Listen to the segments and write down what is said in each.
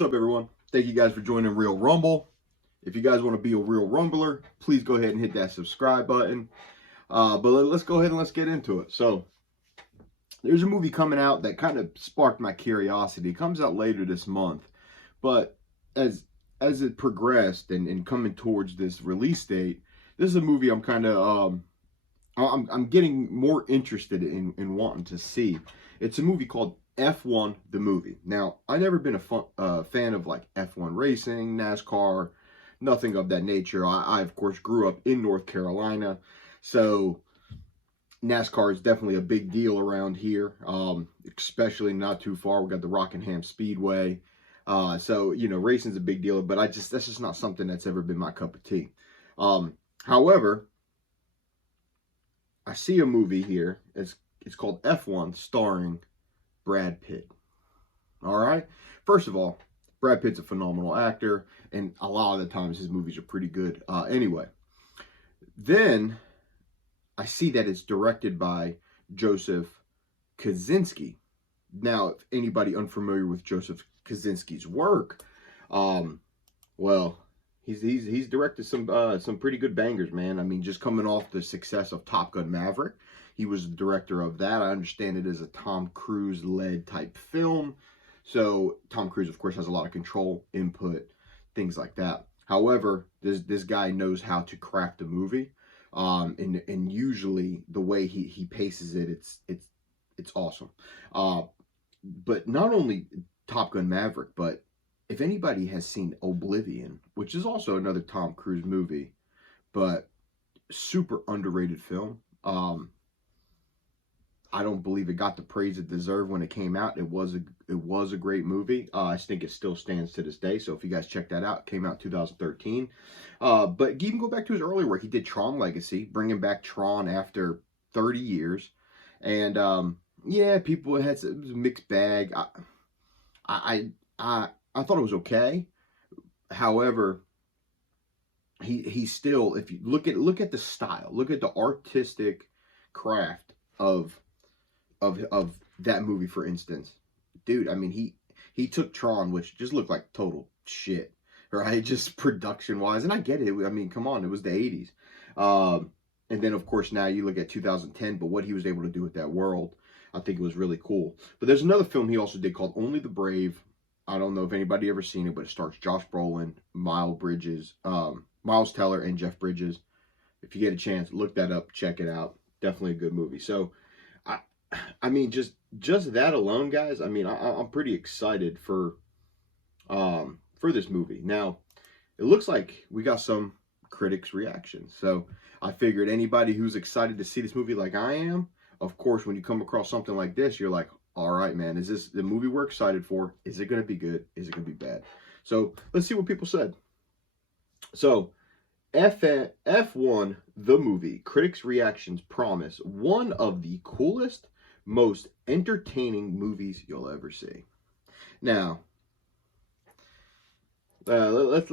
What's up, everyone? Thank you guys for joining Real Rumble. If you guys want to be a real rumbler, please go ahead and hit that subscribe button. But let's go ahead and let's get into it. So there's a movie coming out that kind of sparked my curiosity. It comes out later this month, but as it progressed and coming towards this release date, this is a movie I'm kind of I'm getting more interested in wanting to see. It's a movie called F1 the movie. Now, I've never been a fan of like F1 racing, NASCAR, nothing of that nature. I of course grew up in North Carolina, so NASCAR is definitely a big deal around here, especially not too far. We got the Rockingham Speedway, so you know racing's a big deal. But that's just not something that's ever been my cup of tea. However, I see a movie here. It's called F1, starring Brad Pitt. All right. First of all, Brad Pitt's a phenomenal actor, and a lot of the times his movies are pretty good. Anyway, then I see that it's directed by Joseph Kosinski. Now, if anybody unfamiliar with Joseph Kosinski's work, well, he's directed some pretty good bangers, man. I mean, just coming off the success of Top Gun Maverick, he was the director of that. I understand it is a Tom Cruise-led type film. So Tom Cruise, of course, has a lot of control, input, things like that. However, this guy knows how to craft a movie, and usually the way he paces it, it's awesome. But not only Top Gun Maverick, but if anybody has seen Oblivion, which is also another Tom Cruise movie, but super underrated film. I don't believe it got the praise it deserved when it came out. It was a great movie. I think it still stands to this day. So if you guys check that out, it came out 2013. But even go back to his earlier work. He did Tron Legacy, bringing back Tron after 30 years. And yeah, people it was a mixed bag. I thought it was okay. However, he still, if you look at the style, look at the artistic craft of that movie, for instance, dude. I mean, he took Tron, which just looked like total shit, right? Just production wise, and I get it. I mean, come on, it was the 80s, and then of course now you look at 2010. But what he was able to do with that world, I think it was really cool. But there's another film he also did called Only the Brave. I don't know if anybody ever seen it, but it stars Josh Brolin, Miles Teller, and Jeff Bridges. If you get a chance, look that up, check it out. Definitely a good movie. So, I mean, just that alone, guys. I mean, I'm pretty excited for this movie. Now, it looks like we got some critics' reactions. So I figured anybody who's excited to see this movie like I am, of course, when you come across something like this, you're like, all right, man, is this the movie we're excited for? Is it going to be good? Is it going to be bad? So let's see what people said. So F1, the movie, critics' reactions promise one of the coolest, most entertaining movies you'll ever see. Now, let's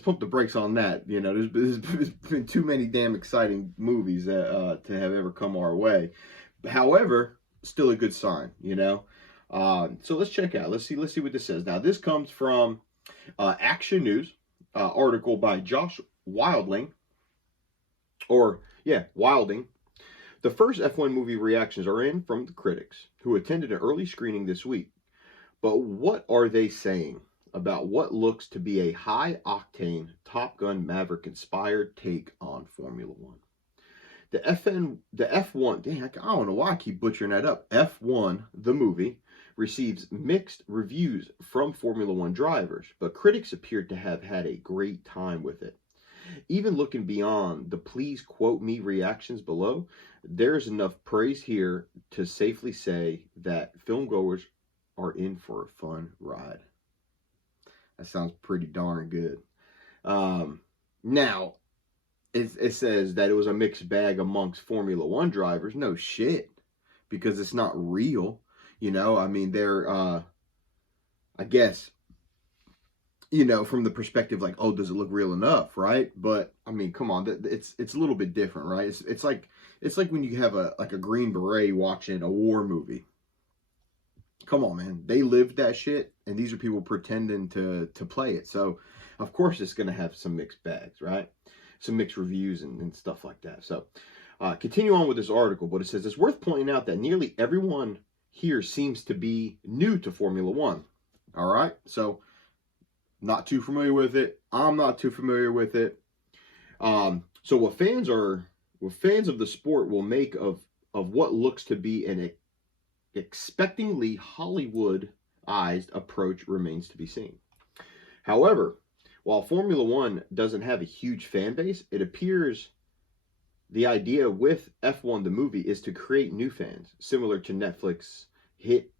pump the brakes on that. You know, there's been too many damn exciting movies to have ever come our way. However, still a good sign, you know. So let's check out. Let's see what this says. Now, this comes from Action News. Article by Josh Wilding. The first F1 movie reactions are in from the critics who attended an early screening this week. But what are they saying about what looks to be a high-octane Top Gun Maverick-inspired take on Formula One? The F1, dang, I don't know why I keep butchering that up. F1, the movie, receives mixed reviews from Formula One drivers, but critics appeared to have had a great time with it. Even looking beyond the please quote me reactions below, there's enough praise here to safely say that filmgoers are in for a fun ride. That sounds pretty darn good. Now, it says that it was a mixed bag amongst Formula One drivers. No shit, because it's not real. You know, I mean, they're, I guess, you know, from the perspective like, oh, does it look real enough, right? But I mean, come on, it's a little bit different, right? It's like when you have a Green Beret watching a war movie. Come on, man. They lived that shit, and these are people pretending to play it. So, of course, it's going to have some mixed bags, right? Some mixed reviews and stuff like that. So, continue on with this article, but it says it's worth pointing out that nearly everyone here seems to be new to Formula One. All right, so not too familiar with it. I'm not too familiar with it. So what fans of the sport will make of what looks to be an expectingly Hollywoodized approach remains to be seen. However, while Formula One doesn't have a huge fan base, it appears the idea with F1 the movie is to create new fans, similar to Netflix hit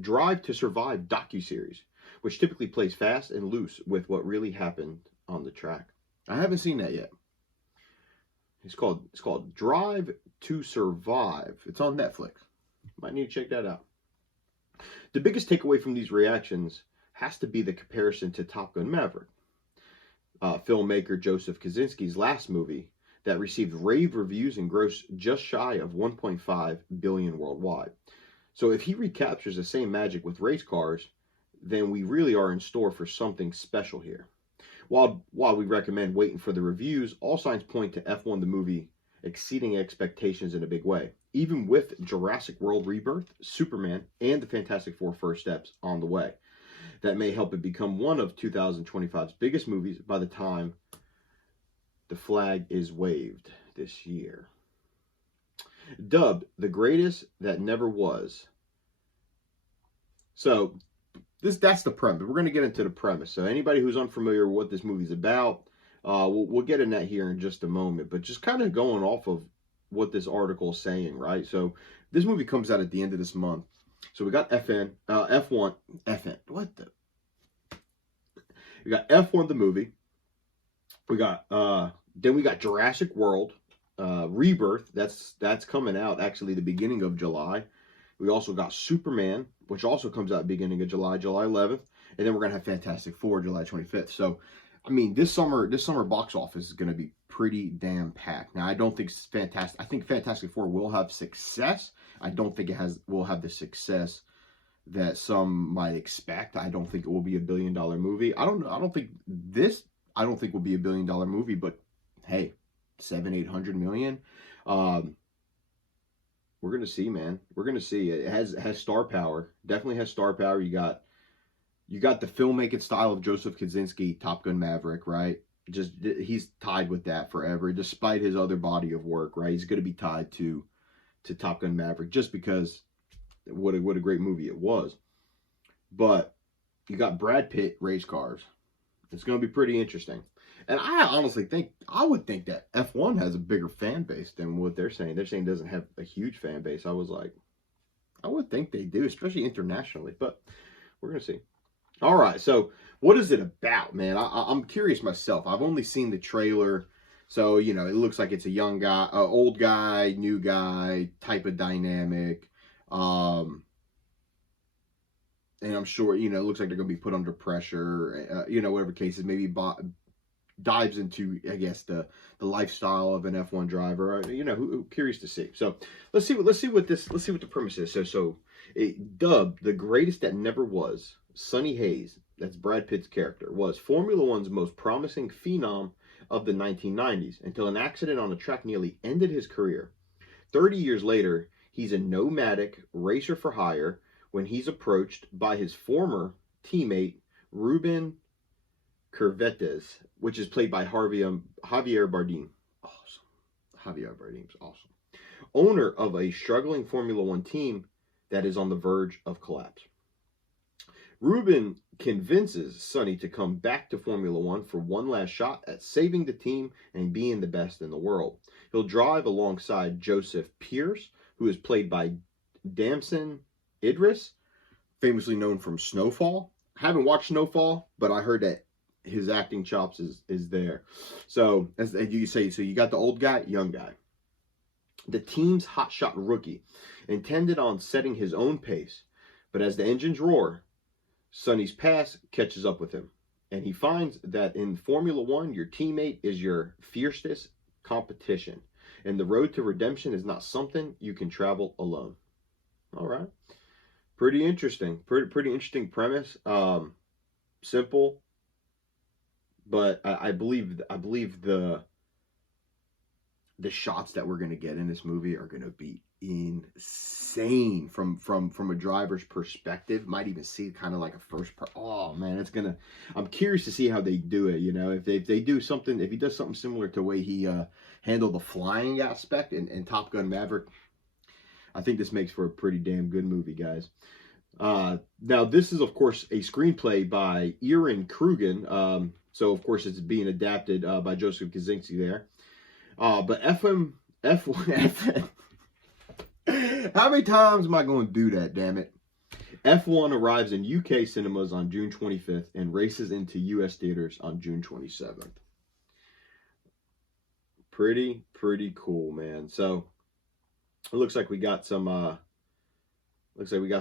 Drive to Survive docuseries, which typically plays fast and loose with what really happened on the track. I haven't seen that yet. It's called Drive to Survive. It's on Netflix. Might need to check that out. The biggest takeaway from these reactions has to be the comparison to Top Gun Maverick, filmmaker Joseph Kosinski's last movie that received rave reviews and grossed just shy of 1.5 billion worldwide. So if he recaptures the same magic with race cars, then we really are in store for something special here. While we recommend waiting for the reviews, all signs point to F1 the movie exceeding expectations in a big way, even with Jurassic World Rebirth, Superman, and the Fantastic Four First Steps on the way. That may help it become one of 2025's biggest movies by the time the flag is waved this year. Dubbed the greatest that never was. So that's the premise. We're going to get into the premise. So anybody who's unfamiliar with what this movie's about, we'll get in that here in just a moment. But just kind of going off of what this article is saying, right? So this movie comes out at the end of this month. So we got F1. We got F1 the movie. We got then we got Jurassic World Rebirth. That's coming out actually the beginning of July. We also got Superman, which also comes out beginning of July 11th. And then we're going to have Fantastic Four, July 25th. So, I mean, this summer box office is going to be pretty damn packed. Now, I don't think it's fantastic. I think Fantastic Four will have success. I don't think will have the success that some might expect. I don't think it will be a $1 billion movie. I don't think will be a $1 billion movie, but hey, 700-800 million. We're going to see, man. We're going to see. It has star power. Definitely has star power. You got the filmmaking style of Joseph Kosinski, Top Gun Maverick, right? Just he's tied with that forever, despite his other body of work, right? He's going to be tied to Top Gun Maverick just because what a great movie it was. But you got Brad Pitt, race cars. It's going to be pretty interesting. And I would think that F1 has a bigger fan base than what they're saying. They're saying it doesn't have a huge fan base. I was like, I would think they do, especially internationally. But we're going to see. All right, so what is it about, man? I'm curious myself. I've only seen the trailer. So, it looks like it's a young guy, old guy, new guy type of dynamic. And I'm sure, it looks like they're going to be put under pressure, whatever cases, maybe dives into, I guess, the lifestyle of an F1 driver. Who curious to see. So let's see what the premise is. So dubbed the greatest that never was, Sonny Hayes, that's Brad Pitt's character, was Formula One's most promising phenom of the 1990s until an accident on the track nearly ended his career. 30 years later, he's a nomadic racer for hire when he's approached by his former teammate, Ruben Curvetes, which is played by Javier Bardem. Awesome. Javier Bardem's awesome. Owner of a struggling Formula One team that is on the verge of collapse. Ruben convinces Sonny to come back to Formula One for one last shot at saving the team and being the best in the world. He'll drive alongside Joseph Pierce, who is played by Damson Idris, famously known from Snowfall. I haven't watched Snowfall, but I heard that his acting chops is there. So, as you say, so you got the old guy, young guy. The team's hotshot rookie, intended on setting his own pace, but as the engines roar, Sonny's past catches up with him, and he finds that in Formula One, your teammate is your fiercest competition, and the road to redemption is not something you can travel alone. All right. Pretty interesting. Pretty interesting premise. Simple, but I believe the shots that we're going to get in this movie are going to be insane from a driver's perspective. Might even see kind of like a oh man, it's gonna, I'm curious to see how they do it, you know, if they do something, if he does something similar to the way he handled the flying aspect in Top Gun Maverick. I think this makes for a pretty damn good movie, guys. Now this is of course a screenplay by Aaron Krugen, so of course it's being adapted by Joseph Kosinski there. But FM, F1, how many times am I going to do that, damn it? F1 arrives in UK cinemas on June 25th and races into US theaters on June 27th. Pretty cool, man. So, it looks like we got some,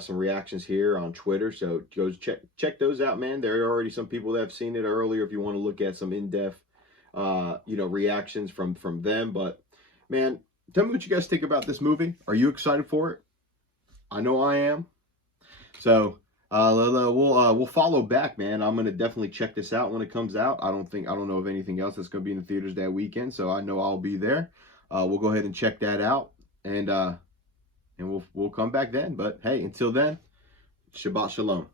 reactions here on Twitter. So, go check those out, man. There are already some people that have seen it earlier if you want to look at some in-depth reactions from them. But man, tell me what you guys think about this movie. Are you excited for it? I know I am. So we'll follow back, man. I'm gonna definitely check this out when it comes out. I don't know of anything else that's gonna be in the theaters that weekend, so I know I'll be there. We'll go ahead and check that out, and we'll come back then. But hey, until then, Shabbat Shalom.